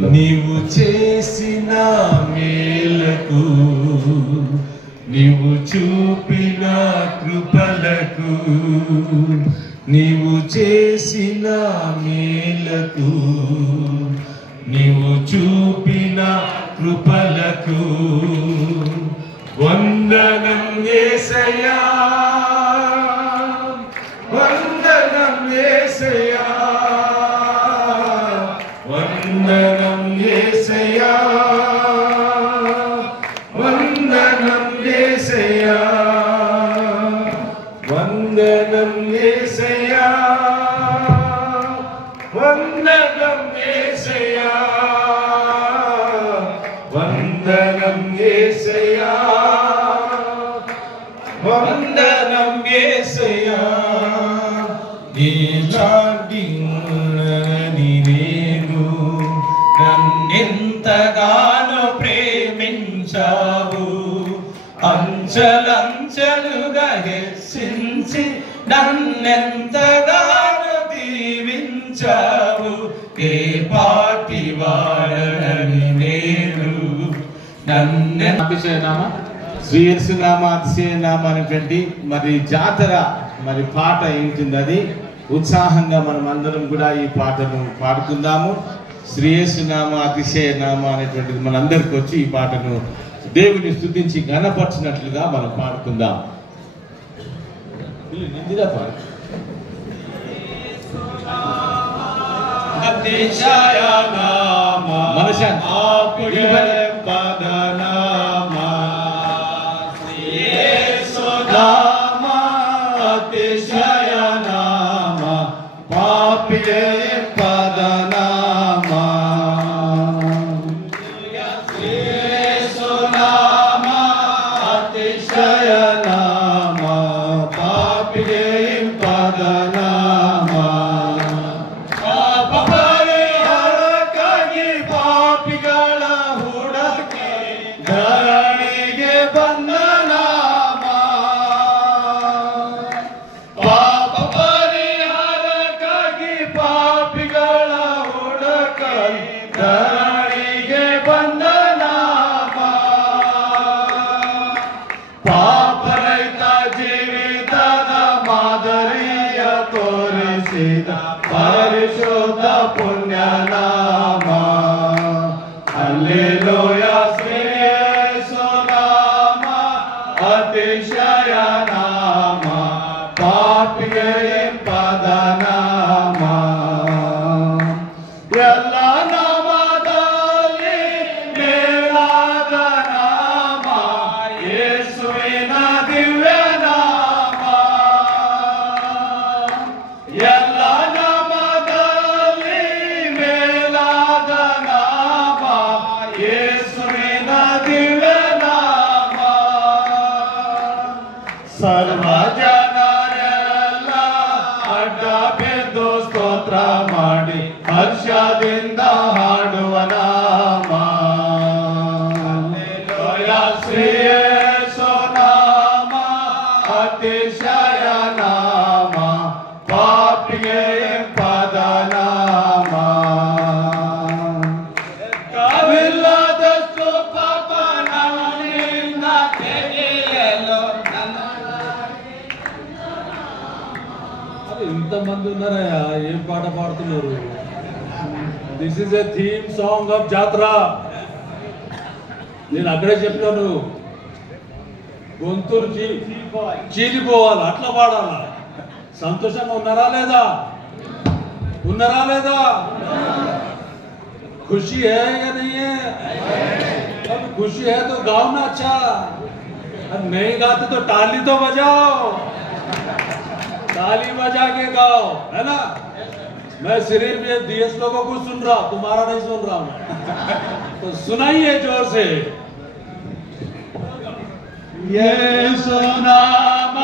నీవు చేసిన మేలకు, నీవు చూపిన కృపలకు, నీవు చేసిన మేలకు, నీవు చూపిన కృపలకు వందనం యేసయ్యా, వందనం యేసయ్యా, వందనం యేసయ్యా, వందనం యేసయ్యా, వందనం యేసయ్యా, వందనం యేసయ్యా, వందనం యేసయ్యా, వందనం యేసయ్యా. నీలాంటి నేను నన్నెంతగానో ప్రేమించావు, అంచెలంచెలుగా హెచ్చించి నన్నెంతగానో దీవించావు. ఏ పాటి వాడని నేను నన్ను అతిశయనామా శ్రీ యేసునామ అతిశయనామా అనేటువంటి మరి జాతర మరి పాట ఏంటింది, అది ఉత్సాహంగా మనం అందరం కూడా ఈ పాటను పాడుకుందాము. శ్రీ యేసునామ అతిశయనామ అనేటువంటిది మనందరికి వచ్చి ఈ పాటను దేవుని స్తుతించి ఘనపరిచినట్లుగా మనం పాడుకుందాం. పరిశుద్ధ పుణ్యనామ హల్లెలూయా. శ్రీ యేసునామ అతిశయనామ పాపియింపదనామ ಎಲ್ಲ ನಾಮದಲ್ಲಿ ಮೇಲಾದ ನಾಮ ಯೇಸುವಿನ ದಿವ್ಯ ನಾಮ. ಎಲ್ಲ ನಾಮದಲ್ಲಿ ಮೇಲಾದ ನಾಮ ಯೇಸುವಿನ ದಿವ್ಯ ನಾಮ. ಸರ್ವ ಜನರೆಲ್ಲ ಅಡ್ಡ ಬಿದ್ದು ಸ್ತೋತ್ರ ಮಾಡಿ ಹರ್ಷದಿಂದ ಹಾಡುವ ನಾಮ. ಶ್ರೀ ಯೇಸು ನಾಮ ಅತಿಶಯ ನಾಮ ಪಾಪಿಗೆ ಪದ ನಾಮ. ಕಾವಿಲ್ಲದಷ್ಟು ಪಾಪ ನನ್ನಿಂದ ತೆಗೆಯಲು ఇంతమంది ఉన్నారయ్యా, ఏం పాట పాడుతున్నారు? This is a theme song of జాతర. నేను అక్కడే చెప్పాను, గొంతులు చీలిపోవాలి, అట్లా పాడాలా. సంతోషంగా ఉన్నారా లేదా? ఉన్నారా లేదా? खुशी है या नहीं है? अब खुशी है तो गाओ ना अच्छा, अब नहीं गाते तो ताली तो बजाओ, ताली बजा के गाओ, है ना? मैं सिर्फ ये 10 लोगों को सुन रहा, तुम्हारा नहीं सुन रहा हूं, तो सुनाइए जोर से। ಯೇಸು ನಾಮ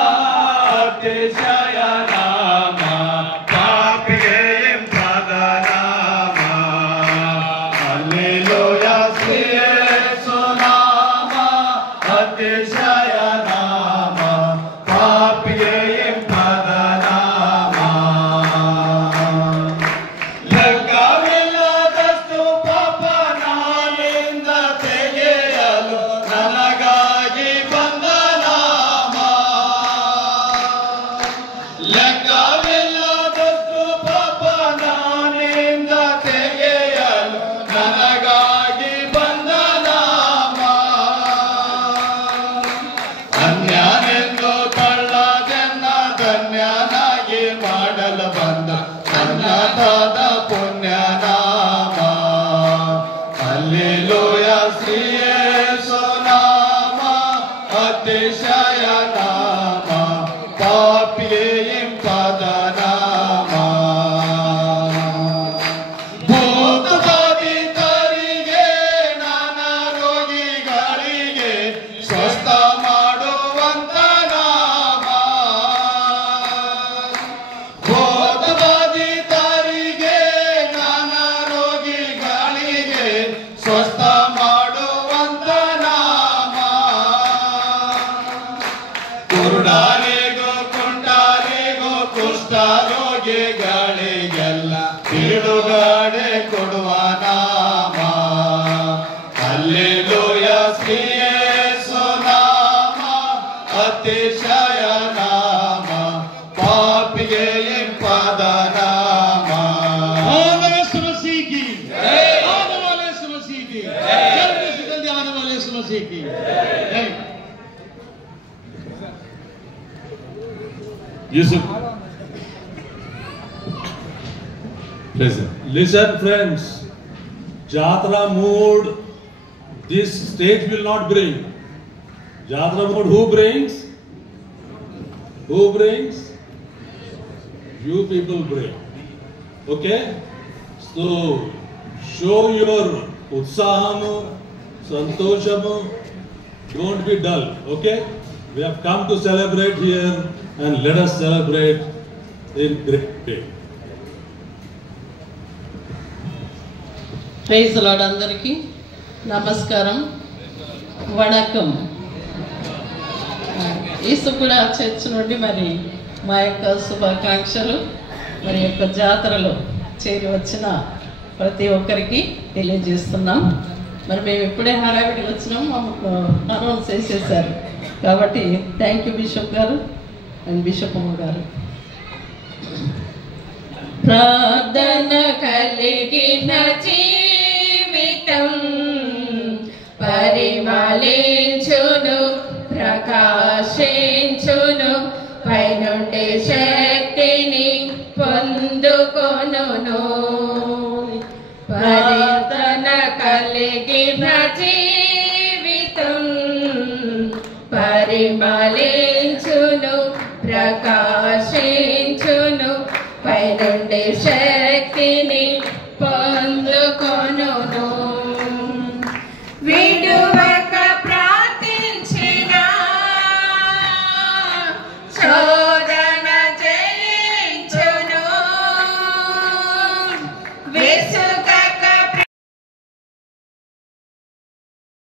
ಅತಿಶಯ ನಾಮ ಪಾಪಿಗೆ ಪದ ನಾಮ. ಹಲ್ಲೆಲೂಯಾ. ಶ್ರೀ ಯೇಸು ನಾಮ ಅತಿಶಯ ನಾಮ ಪಾಪಿಗೆ ಪದ ನಾಮ. ಲೆಕ್ಕವಿಲ್ಲದಷ್ಟು ಪಾಪ నామా హల్లెలూయా శ్రీ యేసు నామా అతిశయ నామా పాపియే పద నామా आने वाले मसीह की आने वाले मसीह की जल्दी से जल्दी आने वाले मसीह की Yusuf Listen, friends. Jatra mood, this stage will not bring. Jatra mood, who brings? Who brings? You people bring. Okay? So, show your utsahamu, santoshamu. Don't be dull. Okay? We have come to celebrate here, and let us celebrate in great day. Praise Lord అందరికీ నమస్కారం వణకం ఈసుకుడ చర్చ్ నుండి మరి మా యొక్క శుభాకాంక్షలు మరి యొక్క జాతరలో చేరి వచ్చిన ప్రతి ఒక్కరికి తెలియజేస్తున్నాం. మరి మేము ఇప్పుడే హడావిడి వచ్చినాం, అనౌన్స్ చేసేసారు కాబట్టి థ్యాంక్ యూ బిషప్ గారు అండ్ బిషప్ అమ్మ గారు. ప్రార్థన కలిగిన జీవితం పరిమళించును ప్రకాశించును పైనుండి శక్తిని పొందుకొనును. ప్రార్థన కలిగిన జీవితం పరిమళించును ప్రకాశించును పైనుండి